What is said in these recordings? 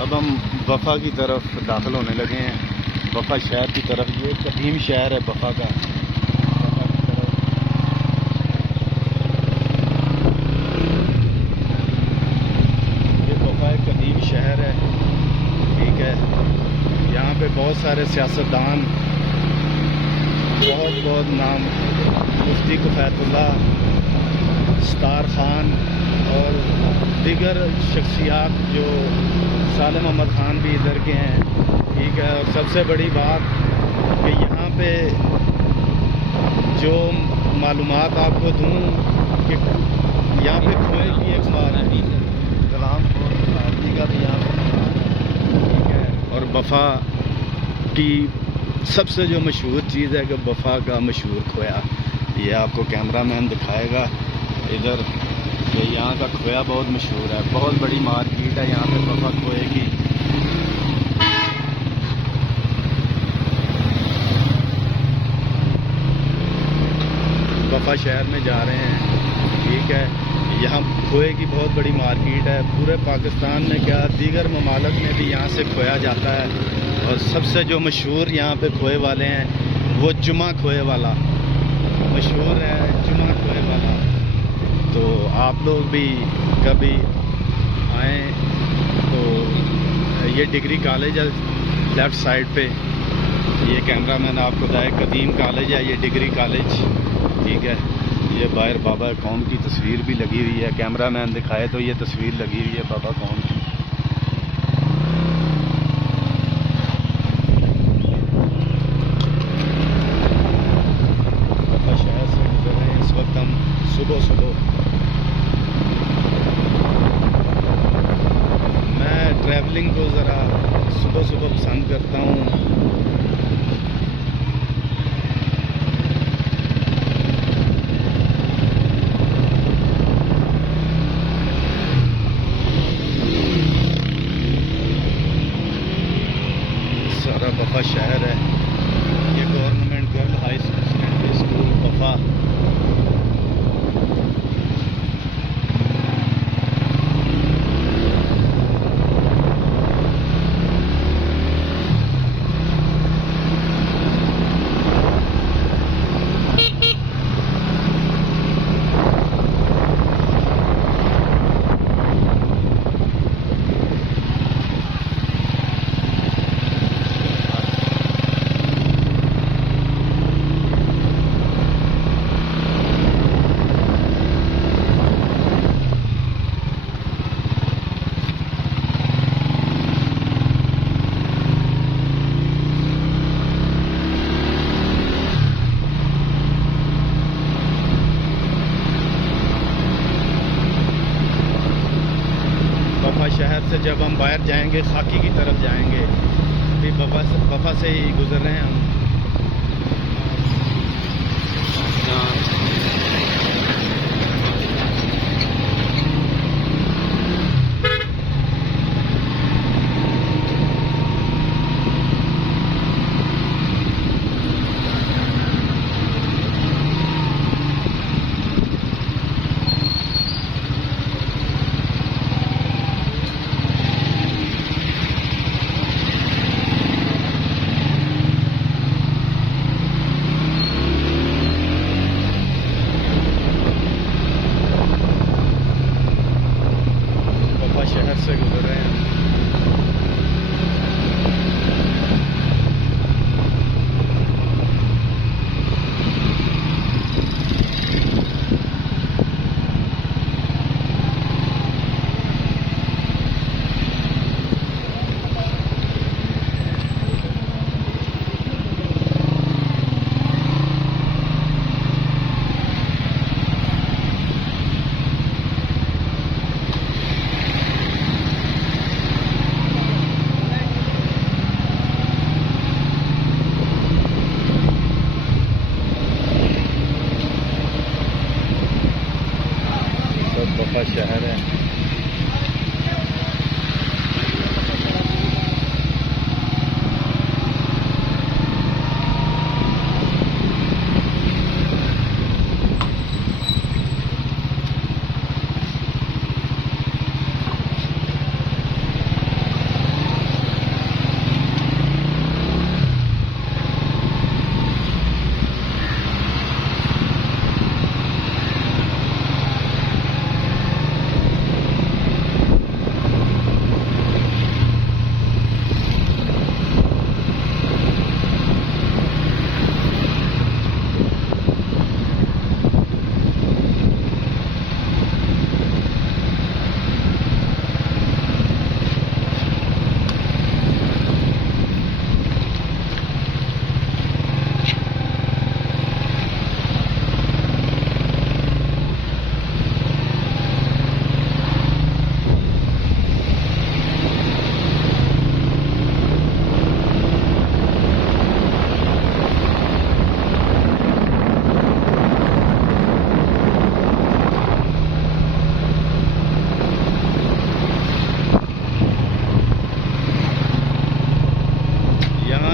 अब हम वफ़ा की तरफ दाखिल होने लगे हैं, वफ़ा शहर की तरफ। ये कदीम शहर है वफ़ा का। ये वफ़ा एक कदीम शहर है, ठीक है। यहाँ पे बहुत सारे सियासतदान, बहुत नाम, मुफ्ती कुफैतुल्लाह, स्टार खान और दीगर शख्सियात, जो सालिम अहमद खान भी इधर के हैं, ठीक है। और सबसे बड़ी बात कि यहाँ पे जो मालूमात आपको दूँ कि यहाँ पे खोए की एक गुलाम आदमी का भी यहाँ पे, ठीक है। और वफ़ा की सबसे जो मशहूर चीज़ है कि वफ़ा का मशहूर खोया, ये आपको कैमरामैन दिखाएगा इधर। तो यहाँ का खोया बहुत मशहूर है, बहुत बड़ी मार्केट है यहाँ पे वफ़ा खोए की। वफ़ा शहर में जा रहे हैं, ठीक है। यहाँ खोए की बहुत बड़ी मार्केट है। पूरे पाकिस्तान में क्या, दीगर ममालिक में भी यहाँ से खोया जाता है। और सबसे जो मशहूर यहाँ पे खोए वाले हैं वो जुमा खोए वाला मशहूर है, जुमा खोए वाला। तो आप लोग भी कभी आएँ तो ये डिग्री कॉलेज है लेफ़्ट साइड पे, ये कैमरामैन आपको बताए कदीम कॉलेज है ये डिग्री कॉलेज, ठीक है। ये बाहर बाबा कौम की तस्वीर भी लगी हुई है, कैमरामैन दिखाए तो ये तस्वीर लगी हुई है बाबा कौम की। वफ़ा शहर से गुजर रहे हैं इस वक्त हम सुबह। मैं ट्रैवलिंग को ज़रा सुबह पसंद करता हूँ। सारा वफ़ा शहर है, ये government girl high secondary school वफ़ा। वफ़ा शहर से जब हम बाहर जाएंगे, खाकी की तरफ जाएंगे, अभी वफ़ा से ही गुजर रहे हैं हम। वाला शहर है।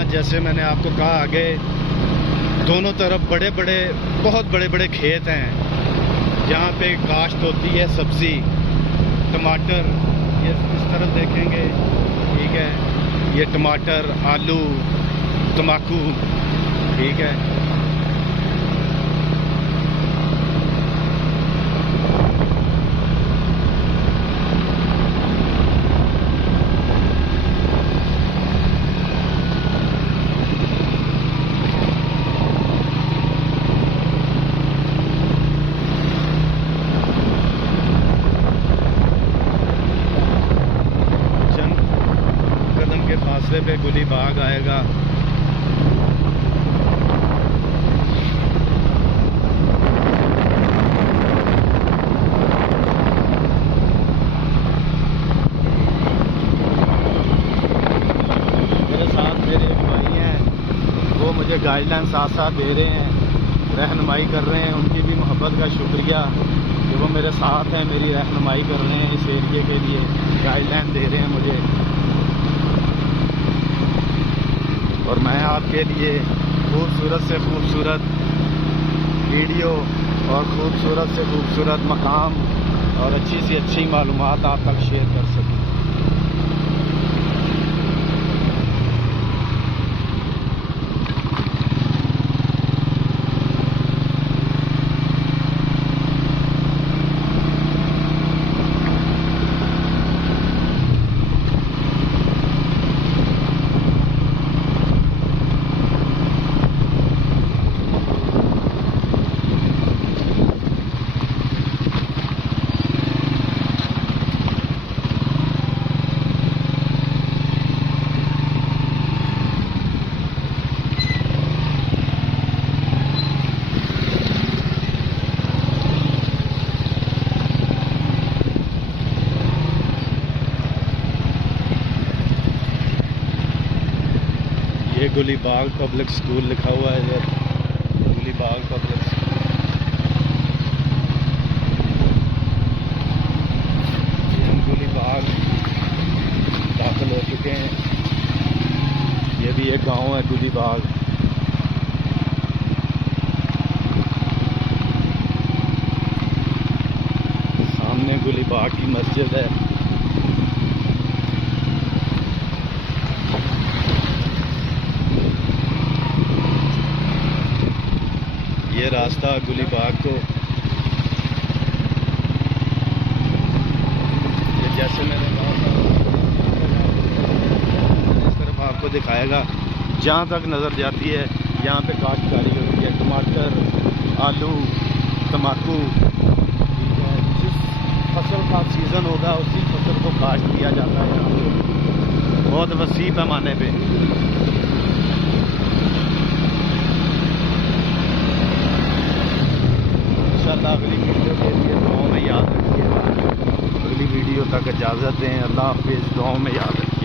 जैसे मैंने आपको कहा, आगे दोनों तरफ बड़े बड़े, बहुत बड़े बड़े खेत हैं जहाँ पे काश्त होती है सब्ज़ी, टमाटर। ये इस तरफ देखेंगे, ठीक है, ये टमाटर, आलू, तम्बाकू, ठीक है। फासले पे गुली बाग आएगा। मेरे साथ मेरे एक भाई हैं, वो मुझे गाइडलाइन साथ साथ दे रहे हैं, रहनुमाई कर रहे हैं। उनकी भी मोहब्बत का शुक्रिया कि वो मेरे साथ हैं, मेरी रहनुमाई कर रहे हैं, इस एरिए के लिए गाइडलाइन दे रहे हैं मुझे। और मैं आपके लिए खूबसूरत से खूबसूरत वीडियो और खूबसूरत से खूबसूरत मकाम और अच्छी से अच्छी मालूमात आप तक शेयर कर सकूं। ये गुलीबाग पब्लिक स्कूल लिखा हुआ है इधर, गुलीबाग पब्लिक स्कूल। हम गुलीबाग दाखिल हो चुके हैं। ये भी एक गांव है गुलीबाग। सामने गुलीबाग की मस्जिद है। ये रास्ता गुलीबाग को, ये जैसे मैंने कहा था, इस तरफ आपको दिखाएगा। जहाँ तक नज़र जाती है यहाँ पे काश्तकारी होती है, टमाटर, आलू, तम्बाकू। जिस फसल का सीज़न होगा उसी फसल को काश्त किया जाता है यहाँ पे, बहुत वसी पैमाने पे। अगली वीडियो के लिए दुआओं में याद रखिएगा। अगली वीडियो तक इजाज़त दें। अल्लाह हाफ़िज़। दुआओं में याद रखिए।